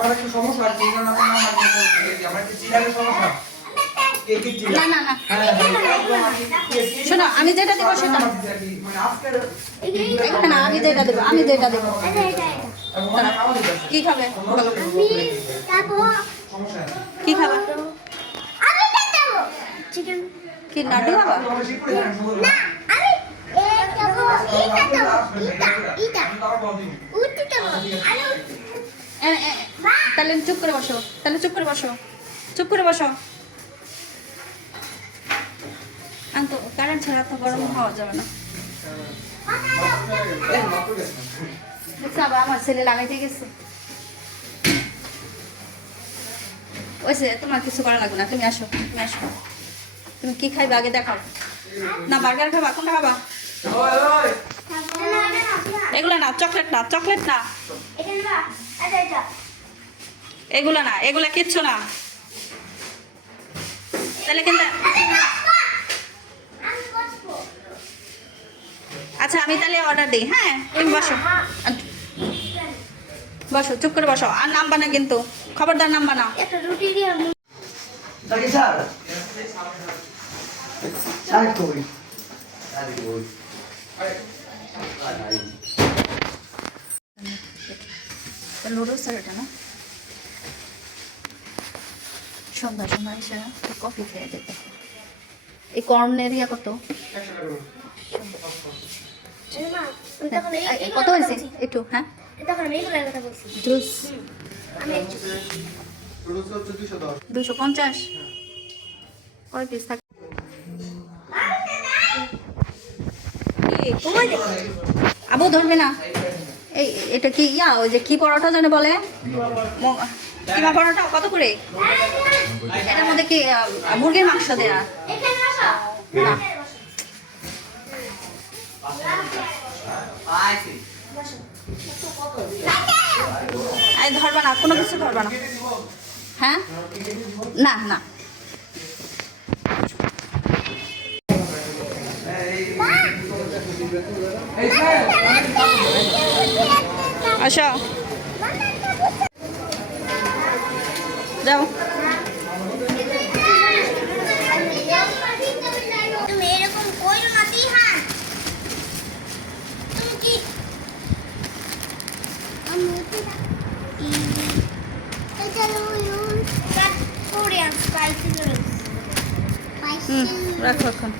আমার একটু সমস্যা আছে এই কারণে আমার আমার একটু চিলারের সমস্যা কেকের চিলা না না না হ্যাঁ শোনো আমি যেটা দেবো সেটা মানে আজকের না আমি যেটা দেবো কি খাবে সমস্যা আছে কি খাবে চিকেন কি লাড্ডু খাবা আমরা শিখ করে জানেন সুন্দর না আমি এটা তাহলে চুপ করে বসো চুপ করে বসো আমি তো কারেন্ট ছাড়া তো গরম হওয়া যাবে না দেখছো আবার আমার ছেলে লাগাইতে গেছে ওইসে তোমার কিছু করা লাগবে না তুমি আসো তুমি কি খাইবে আগে দেখাও না বার্গার খাবা কোনটা খাবা ওই ওই এগুলো না চকলেট না এগুলো না এগুলো কিচ্ছু না তাহলে কিন্তু আচ্ছা আমি তাহলে অর্ডার দিই হ্যাঁ তুমি বসো চুপ করে বসো আর নামবা না কিন্তু খবরদার নামবা না একটা রুটি দিয়ে তাকে স্যার স্যার কই লুডো স্যার এটা না সন্ধ্যা সময় এসে কফি খেয়ে যেতে এই কর্নের ইয়া কত কত হয়েছে একটু হ্যাঁ তখন আমি এগুলোর কথা বলছি জুস আমি 250 কয় পিস থাকে আবু ধরবে না এই এটা কি ইয়া ওই যে কি পরোটা জানে বলে কিমা পরোটা কত করে এটার মধ্যে কি মুরগির মাংস দেয়া এখানে আসো না এই ধরবা না কোনো কিছু ধরবা না হ্যাঁ না না এই স্যার আসো যাও তুমি এরকম কইও না দিহান তুমি কি আমি এটা কোরিয়ান স্পাইসি নুডলস রাখো এখন